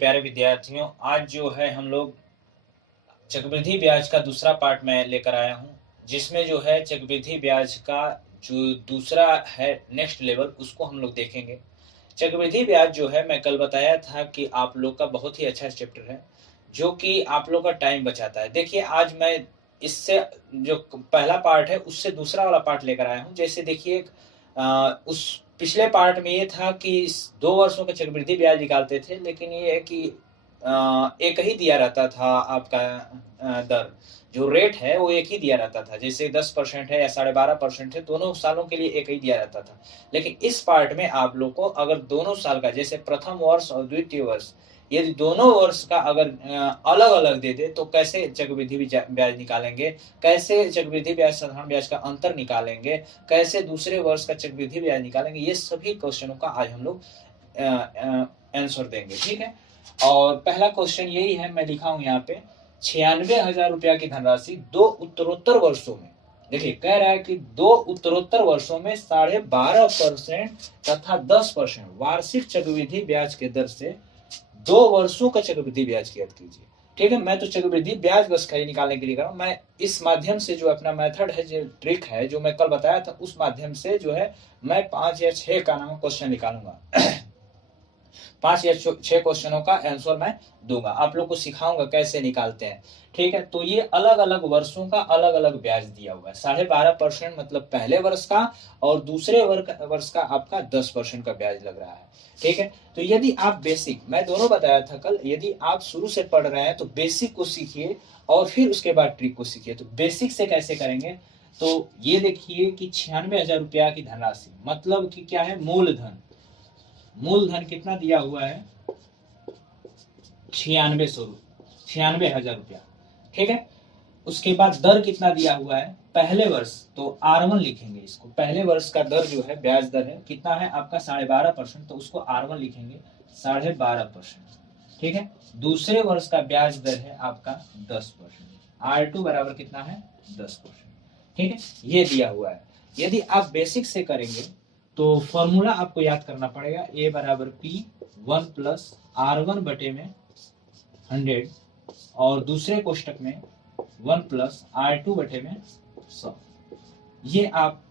प्यारे विद्यार्थियों, आज जो है हम लोग चक्रवृद्धि ब्याज का दूसरा पार्ट मैं लेकर आया हूँ, जिसमें जो है चक्रवृद्धि ब्याज का जो दूसरा है नेक्स्ट लेवल, उसको हम लोग देखेंगे। चक्रवृद्धि ब्याज जो है, मैं कल बताया था कि आप लोग का बहुत ही अच्छा चैप्टर है, जो कि आप लोग का टाइम बचाता है। देखिए, आज मैं इससे जो पहला पार्ट है उससे दूसरा वाला पार्ट लेकर आया हूँ। जैसे देखिए, उस पिछले पार्ट में ये था कि 2 वर्षों का चक्रवृद्धि ब्याज निकालते थे, लेकिन ये है कि एक ही दिया रहता था आपका दर, जो रेट है वो एक ही दिया रहता था। जैसे 10% है या 12.5% है, दोनों सालों के लिए एक ही दिया रहता था। लेकिन इस पार्ट में आप लोग को अगर दोनों साल का, जैसे प्रथम वर्ष और द्वितीय वर्ष, यदि दोनों वर्ष का अगर अलग अलग दे दे तो कैसे चक्रवृद्धि ब्याज निकालेंगे, कैसे चक्रवृद्धि ब्याज साधारण ब्याज का अंतर निकालेंगे, कैसे दूसरे वर्ष का चक्रवृद्धि ब्याज निकालेंगे, ये सभी क्वेश्चनों का आज हम लोग आंसर देंगे। ठीक है, और पहला क्वेश्चन यही है, मैं लिखा हूं यहाँ पे, 96,000 रुपया की धनराशि 2 उत्तरोत्तर वर्षों में, देखिए कह रहा है कि 2 उत्तरोत्तर वर्षों में 12.5% तथा 10% वार्षिक चक्रवृद्धि ब्याज के दर से 2 वर्षों का चक्रवृद्धि ब्याज ज्ञात कीजिए। ठीक है, मैं तो चक्रवृद्धि ब्याज बस खाली निकालने के लिए कर रहा हूं। मैं इस माध्यम से जो अपना मेथड है, जो ट्रिक है, जो मैं कल बताया था, उस माध्यम से जो है मैं 5 या 6 का नाम क्वेश्चन निकालूंगा। 5 या 6 क्वेश्चनों का आंसर मैं दूंगा, आप लोग को सिखाऊंगा कैसे निकालते हैं। ठीक है, तो ये अलग अलग वर्षों का अलग अलग ब्याज दिया हुआ है। 12.5% मतलब पहले वर्ष का, और दूसरे वर्ष का आपका 10% का ब्याज लग रहा है। ठीक है, तो यदि आप बेसिक, मैं दोनों बताया था कल, यदि आप शुरू से पढ़ रहे हैं तो बेसिक को सीखिए और फिर उसके बाद ट्रिक को सीखिए। तो बेसिक से कैसे करेंगे, तो ये देखिए कि 96,000 रुपया की धनराशि मतलब कि क्या है, मूलधन। मूलधन कितना दिया हुआ है, 96,000 रुपया। ठीक है, उसके बाद दर कितना दिया हुआ है, पहले वर्ष, तो R1 लिखेंगे इसको। पहले वर्ष का दर जो है, ब्याज दर है कितना है आपका, 12.5%, तो उसको R1 लिखेंगे 12.5%। ठीक है, दूसरे वर्ष का ब्याज दर है आपका 10%, R2 बराबर कितना है, 10%। ठीक है, ये दिया हुआ है। यदि आप बेसिक से करेंगे तो फॉर्मूला आपको याद करना पड़ेगा, A बराबर P1 प्लस R1 बटे में 100, और दूसरे कोष्टक में 1 प्लस R2 बटे में 100। ये आप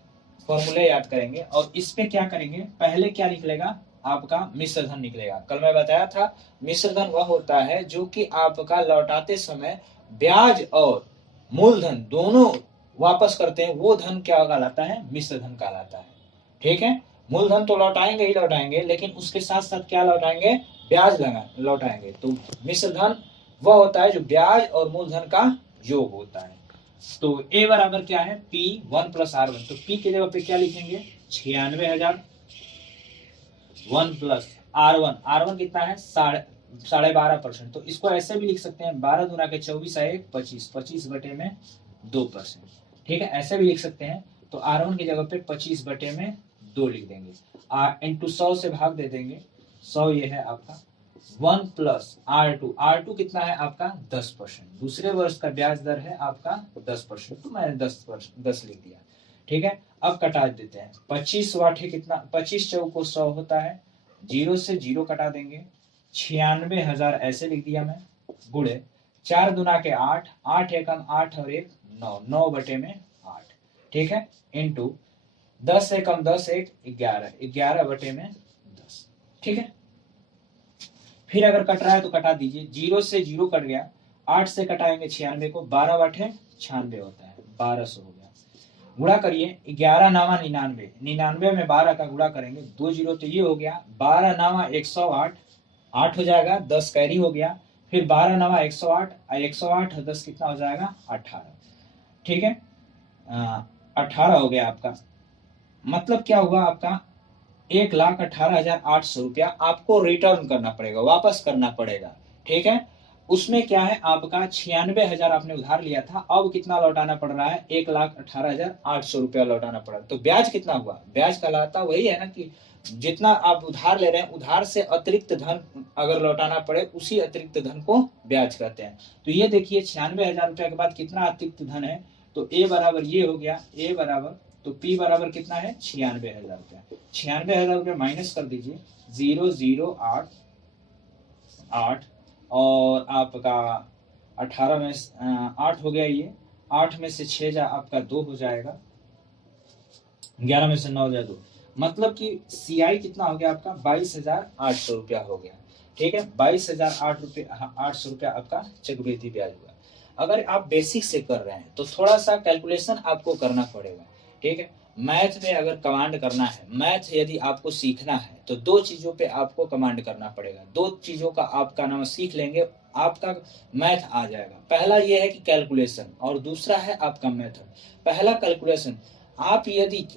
फॉर्मूले याद करेंगे, और इस पे क्या करेंगे, पहले क्या निकलेगा आपका, मिश्र धन निकलेगा। कल मैं बताया था, मिश्र धन वह होता है जो कि आपका लौटाते समय ब्याज और मूलधन दोनों वापस करते हैं, वो धन क्या कहलाता है, मिश्र धन कहलाता है। ठीक है, मूलधन तो लौटाएंगे ही लौटाएंगे, लेकिन उसके साथ साथ क्या लौटाएंगे, ब्याज लौटाएंगे। तो मिश्र धन वह होता है जो ब्याज और मूलधन का योग होता है। तो A बराबर क्या है, P1 प्लस R1, तो P के जगह पे क्या लिखेंगे, 96,000, 1 प्लस R1 कितना है, 12.5%, तो इसको ऐसे भी लिख सकते हैं, 12 दूना के 24 आए 25, 25 बटे में 2%। ठीक है, ऐसे भी लिख सकते हैं। तो R1 की जगह पे 25 बटे में 2 लिख देंगे, इंटू 100 से भाग दे देंगे, 100 ये है आपका 1 प्लस R2 कितना है आपका, 10%। दूसरे वर्ष का ब्याज दर है आपका 10%, तो मैंने 10 लिख दिया। ठीक है, अब कटा देते हैं, 25 वाटे कितना, 25 चौको 100 होता है, 0 से 0 कटा देंगे, 96,000 ऐसे लिख दिया मैं, गुणे 4 दूना के 8, 8 एकम 8 और 1 9, 9 बटे में 8। ठीक है, इंटू 10 एकम 10 1 11, 11 बटे में 10। ठीक है, फिर अगर कट रहा है तो कटा दीजिए, 0 से 0 कट गया, 8 से कटाएंगे 96 को, 12 बटे 96 होता है, 1200 हो गया। गुणा करिए, 11 नावा 99, 99 में 12 का गुणा करेंगे, 2 0 तो ये हो गया, 12 नावा 108, 8 हो जाएगा, 10 कैरी हो गया, फिर 12 नावा 108, 108 और 10 कितना हो जाएगा, 18। ठीक है, 18 हो गया आपका, मतलब क्या हुआ आपका, 1,18,800 रुपया आपको रिटर्न करना पड़ेगा, वापस करना पड़ेगा। ठीक है, उसमें क्या है आपका, 96,000 आपने उधार लिया था, अब कितना लौटाना पड़ रहा है, 1,18,800 रुपया लौटाना पड़ा। तो ब्याज कितना हुआ, ब्याज कहलाता वही है ना, कि जितना आप उधार ले रहे हैं, उधार से अतिरिक्त धन अगर लौटाना पड़े, उसी अतिरिक्त धन को ब्याज कहते हैं। तो ये देखिए, 96,000 रुपया के बाद कितना अतिरिक्त धन है, तो A बराबर ये हो गया, A बराबर, तो P बराबर कितना है, 96,000 रुपया। 96,000 रुपया माइनस कर दीजिए, 008 8 और आपका 18 में 8 हो गया, ये 8 में से 6 जा आपका 2 हो जाएगा, 11 में से 9 जा 2, मतलब कि सीआई कितना हो गया आपका 22,800 रुपया हो गया। ठीक है, 22,800 रुपया आपका चक्रवृद्धि ब्याज हुआ। अगर आप बेसिक से कर रहे हैं तो थोड़ा सा कैलकुलेशन आपको करना पड़ेगा। ठीक है, मैथ में अगर कमांड करना है, मैथ यदि आपको सीखना है तो दो चीजों पे आपको कमांड करना पड़ेगा। दो चीजों का आपका नाम सीख लेंगे, आपका मैथ आ जाएगा। पहला ये है कि कैलकुलेशन और दूसरा है आपका मेथड। पहला कैलकुलेशन, आप यदि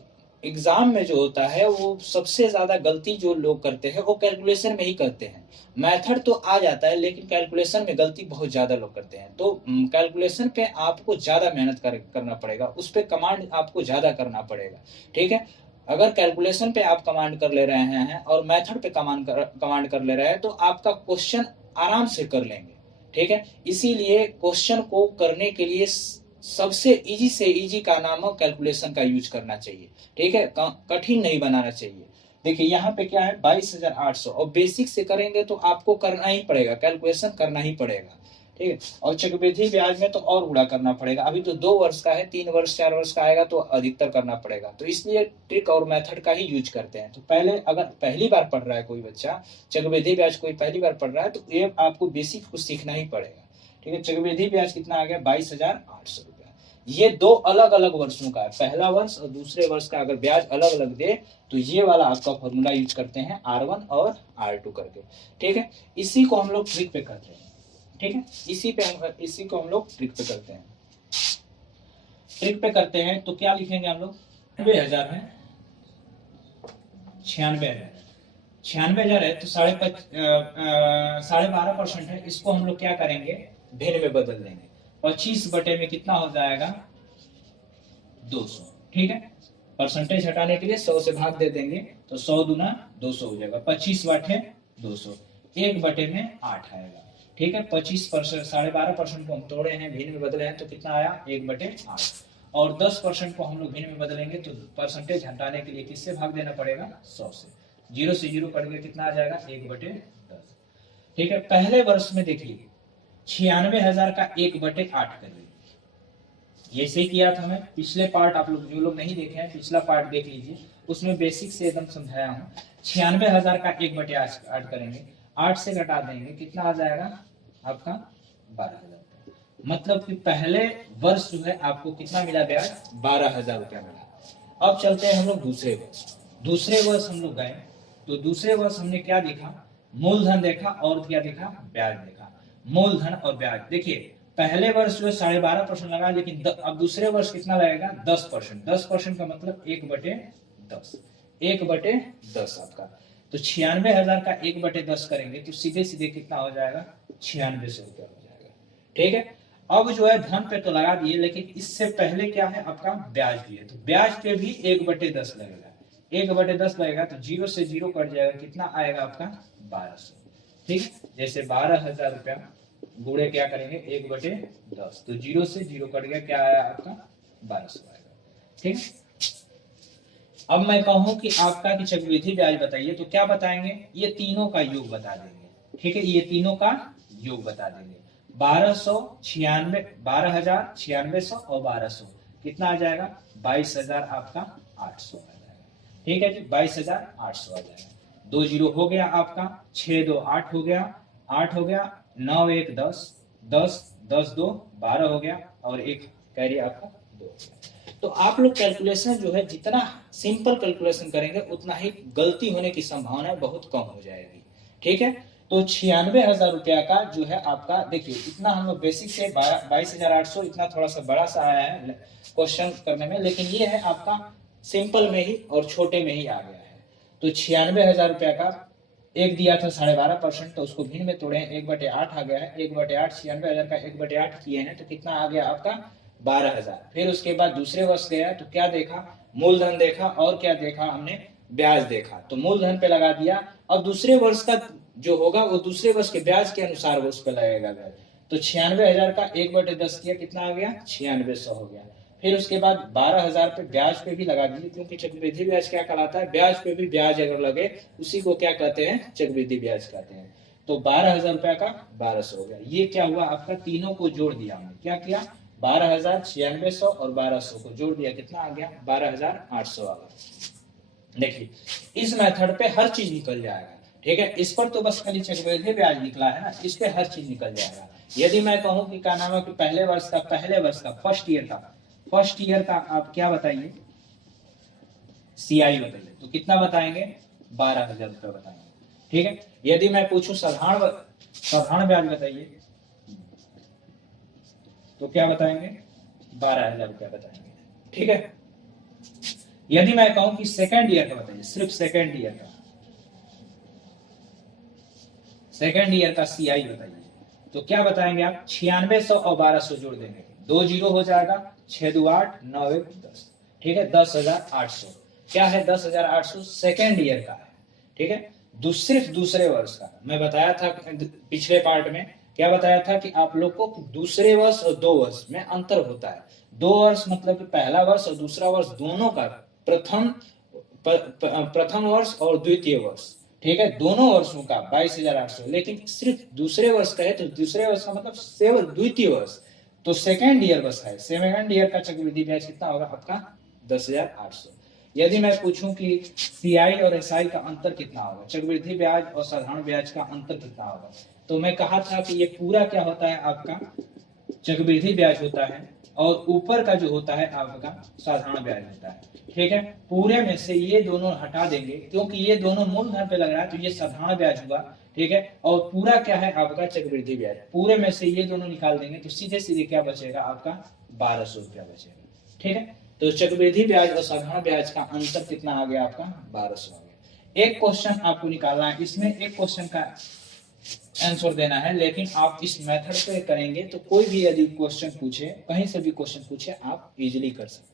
एग्जाम में जो होता है वो सबसे ज्यादा गलती जो लोग करते हैं वो कैलकुलेशन में ही करते हैं। मेथड तो आ जाता है लेकिन कैलकुलेशन में गलती बहुत ज्यादा लोग करते हैं। तो कैलकुलेशन पे आपको ज्यादा मेहनत करना पड़ेगा, उस पे कमांड आपको ज्यादा करना पड़ेगा। ठीक है, अगर कैलकुलेशन पे आप कमांड कर ले रहे हैं और मेथड पे कमांड कर ले रहे हैं तो आपका क्वेश्चन आराम से कर लेंगे। ठीक है, इसीलिए क्वेश्चन को करने के लिए सबसे इजी से इजी का नाम है कैलकुलेशन का यूज करना चाहिए। ठीक है, कठिन नहीं बनाना चाहिए। देखिए यहाँ पे क्या है 22,800 और बेसिक से करेंगे तो आपको करना ही पड़ेगा, कैलकुलेशन करना ही पड़ेगा। ठीक है, और चक्रवृद्धि ब्याज में तो और गुणा करना पड़ेगा। अभी तो 2 वर्ष का है, 3 वर्ष 4 वर्ष का आएगा तो अधिकतर करना पड़ेगा। तो इसलिए ट्रिक और मेथड का ही यूज करते हैं। तो पहले अगर पहली बार पढ़ रहा है कोई बच्चा चक्रवृद्धि ब्याज, कोई पहली बार पढ़ रहा है तो ये आपको बेसिक को सीखना ही पड़ेगा। ठीक है, चक्रवृद्धि ब्याज कितना आ गया 22,800 रुपया। ये दो अलग अलग वर्षों का है, पहला वर्ष और दूसरे वर्ष का अगर ब्याज अलग अलग दे तो ये वाला आपका फॉर्मूला यूज करते हैं R1 और R2 करके। ठीक है, इसी को हम लोग ट्रिक पे करते हैं। ठीक है, इसी को हम लोग ट्रिक पे करते हैं। ट्रिक पे करते हैं तो क्या लिखेंगे हम लोग 96,000 है, 96,000 है तो 12.5% है। इसको हम लोग क्या करेंगे भिन्न में बदल देंगे। 25 बटे में कितना हो जाएगा 200। ठीक है, परसेंटेज हटाने के लिए 100 से भाग दे देंगे तो 100 दूना 200 हो जाएगा। 25 बटे 200, 1 बटे में 8 आएगा। ठीक है, 25% 12.5% को हम तोड़े हैं, भिन्न में बदले हैं तो कितना आया 1 बटे 8। और 10% को हम लोग भिन्न में बदलेंगे तो परसेंटेज हटाने के लिए किससे भाग देना पड़ेगा 100 से। 0 से 0 कट गया, कितना आ जाएगा 1 बटे 10। ठीक है, पहले वर्ष में देखिए 96,000 का 1 बटे 8 करिए। ये से किया था मैं पिछले पार्ट, आप लोग जो लोग नहीं देखे हैं पिछला पार्ट देख लीजिए, उसमें बेसिक से एकदम समझाया हूँ। 96,000 का 1 बटे 8 करेंगे, 8 से घटा देंगे, कितना आ जाएगा आपका 12,000। मतलब कि पहले वर्ष जो है आपको कितना मिला ब्याज 12,000 रुपया मिला। अब चलते हैं हम लोग दूसरे वर्ष। दूसरे वर्ष हम लोग गए तो दूसरे वर्ष हमने क्या देखा, मूलधन देखा और क्या देखा ब्याज देखा। मूलधन और ब्याज देखिए, पहले वर्ष जो है 12.5% लगा, लेकिन अब दूसरे वर्ष कितना लगेगा 10%। 10% का मतलब 1 बटे 10, 1 बटे 10 आपका। तो 96,000 का 1 बटे 10 करेंगे तो सीधे सीधे कितना हो जाएगा 9600 रुपया हो जाएगा। ठीक है, अब जो है धन पे तो लगा दिए, लेकिन इससे पहले क्या है आपका ब्याज भी है, तो ब्याज पे भी 1 बटे 10 लगेगा। 1 बटे 10 लगेगा तो 0 से 0 कट जाएगा, कितना आएगा आपका 1200। ठीक, जैसे 12,000 रुपया गुणे क्या करेंगे 1 बटे 10, तो 0 से 0 कट गया, क्या आया आपका 1200 आएगा। ठीक, अब मैं कहूं कि आपका कि चक्रवृद्धि ब्याज बताइए तो क्या बताएंगे, ये तीनों का योग बता देंगे। ठीक है, ये तीनों का योग बता देंगे। 1296, 12,000, 9600 और 1200 कितना आ जाएगा 22,000 आपका 800 आ जाएगा। ठीक है जी, 22,800 आ जाएगा। 2 0 हो गया आपका, 6 2 8 हो गया, 8 हो गया, 9 1 10, 10 10 2 12 हो गया और एक कैरी आपका 2 हो गया। तो आप लोग कैलकुलेशन जो है जितना सिंपल कैलकुलेशन करेंगे उतना ही गलती होने की संभावना बहुत कम हो जाएगी। ठीक है, तो 96,000 रुपया का जो है आपका, देखिए इतना हम लोग बेसिक से 22,800 इतना थोड़ा सा बड़ा सा आया है क्वेश्चन करने में, लेकिन ये है आपका सिंपल में ही और छोटे में ही आ गया है। तो 96,000 रुपया का एक दिया था 12.5%, तो उसको भिन्न में तोड़े 1 बटे 8 आ गया है। 1 बटे 8 96,000 का 1 बटे 8 किए हैं तो कितना आ गया आपका 12,000। फिर उसके बाद दूसरे वर्ष गया तो क्या देखा, मूलधन देखा और क्या देखा हमने ब्याज देखा, तो मूलधन पे लगा दिया। अब दूसरे वर्ष का जो होगा वो दूसरे वर्ष के ब्याज के अनुसार वो उस पर लगेगा ब्याज। तो 96,000 का 1 बटे 10 किया, कितना आ गया 9600 हो गया। फिर उसके बाद 12,000 पे ब्याज पे भी लगा दीजिए, क्योंकि चक्रवृद्धि ब्याज क्या कहलाता है, ब्याज पे भी ब्याज अगर लगे उसी को क्या कहते हैं चक्रवृद्धि ब्याज कहते हैं। तो 12,000 रुपया का 1200 हो गया। ये क्या हुआ आपका, तीनों को जोड़ दिया हमने, क्या किया, 12,000, 9600 और 1200 को जोड़ दिया, कितना आ गया, 12,800 आ गया। देखिए इस मेथड पे हर चीज निकल जाएगा, ठीक है। इस पर तो बस खाली चक्रवृद्धि ब्याज निकला है ना, इस पे हर चीज निकल जाएगा। यदि मैं कहूं कि क्या नाम है कि पहले वर्ष का फर्स्ट ईयर का आप क्या बताइए, सीआई बताइए, तो कितना बताएंगे, 12,000 रुपये बताएंगे, ठीक है। यदि मैं पूछूं साधारण ब्याज बताइए, तो क्या बताएंगे, 12,000 रुपया बताएंगे, ठीक है। यदि मैं कहूं कि सेकेंड ईयर का बताइए, सिर्फ सेकेंड ईयर का सीआई बताइए, तो क्या बताएंगे आप, 9600 और 1200 जोड़ देंगे, 2 जीरो हो जाएगा, 6 2 8 9 1 10, ठीक है, 10,800। क्या है 10,800, सेकेंड ईयर का है, ठीक है। सिर्फ दूसरे वर्ष का मैं बताया था पिछले पार्ट में, क्या बताया था कि आप लोग को दूसरे वर्ष और 2 वर्ष में अंतर होता है। 2 वर्ष मतलब कि पहला वर्ष और दूसरा वर्ष दोनों का प्रथम वर्ष और द्वितीय वर्ष, ठीक है, दोनों वर्षों का 22,800। लेकिन सिर्फ दूसरे वर्ष का है तो दूसरे वर्ष का मतलब द्वितीय वर्ष, तो सेकेंड ईयर बस है, सेकेंड ईयर का चक्रवृद्धि ब्याज कितना होगा आपका, 10,800। यदि मैं पूछूं कि सीआई और एसआई का अंतर कितना होगा, चक्रवृद्धि ब्याज और साधारण ब्याज का अंतर कितना होगा, तो मैं कहा था कि ये पूरा क्या होता है आपका, चक्रवृद्धि ब्याज होता है, और ऊपर का जो होता है आपका साधारण ब्याज होता है, ठीक है। पूरे में से ये दोनों हटा देंगे क्योंकि ये दोनों मूलधन पे लग रहा है, तो ये साधारण ब्याज हुआ, ठीक है। और पूरा क्या है आपका चक्रवृद्धि ब्याज, पूरे में से ये दोनों निकाल देंगे तो सीधे सीधे क्या बचेगा आपका, 1200 रुपया बचेगा, ठीक है। तो चक्रवृद्धि ब्याज और साधारण ब्याज का अंतर कितना आ गया आपका, 1200 आ गया। एक क्वेश्चन आपको निकालना है, इसमें एक क्वेश्चन का आंसर देना है, लेकिन आप इस मेथड पे करेंगे तो कोई भी यदि क्वेश्चन पूछे, कहीं से भी क्वेश्चन पूछे, आप इजीली कर सकते हैं।